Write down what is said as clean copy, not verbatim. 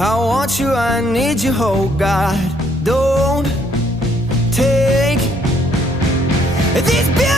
I want you, I need you, oh God. Don't take these beautiful